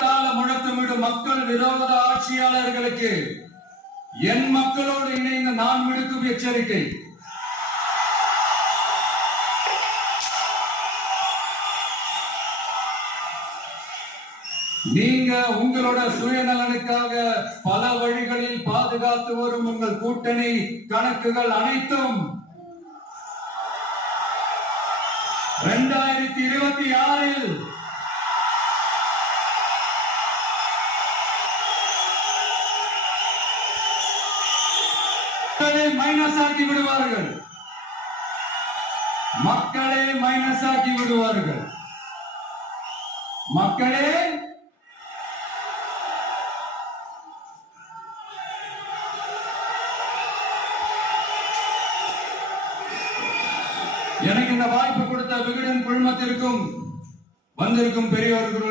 முழக்கமிடும் மக்கள் விரோத ஆட்சியாளர்களுக்கு என் மக்களோடு இணைந்து நான் விடுக்கும் எச்சரிக்கை. நீங்க உங்களோட சுயநலனுக்காக பல வழிகளில் பாதுகாத்து வரும் உங்கள் கூட்டணி கணக்குகள் அனைத்தும் 2026 மைனஸ் ஆக்கி விடுவார்கள். மக்களே மைனஸ் ஆக்கி விடுவார்கள். மக்களே எனக்கு இந்த வாய்ப்பு கொடுத்த விகடன் குழுமத்திற்கும் வந்திருக்கும் பெரியவர்களுக்கும்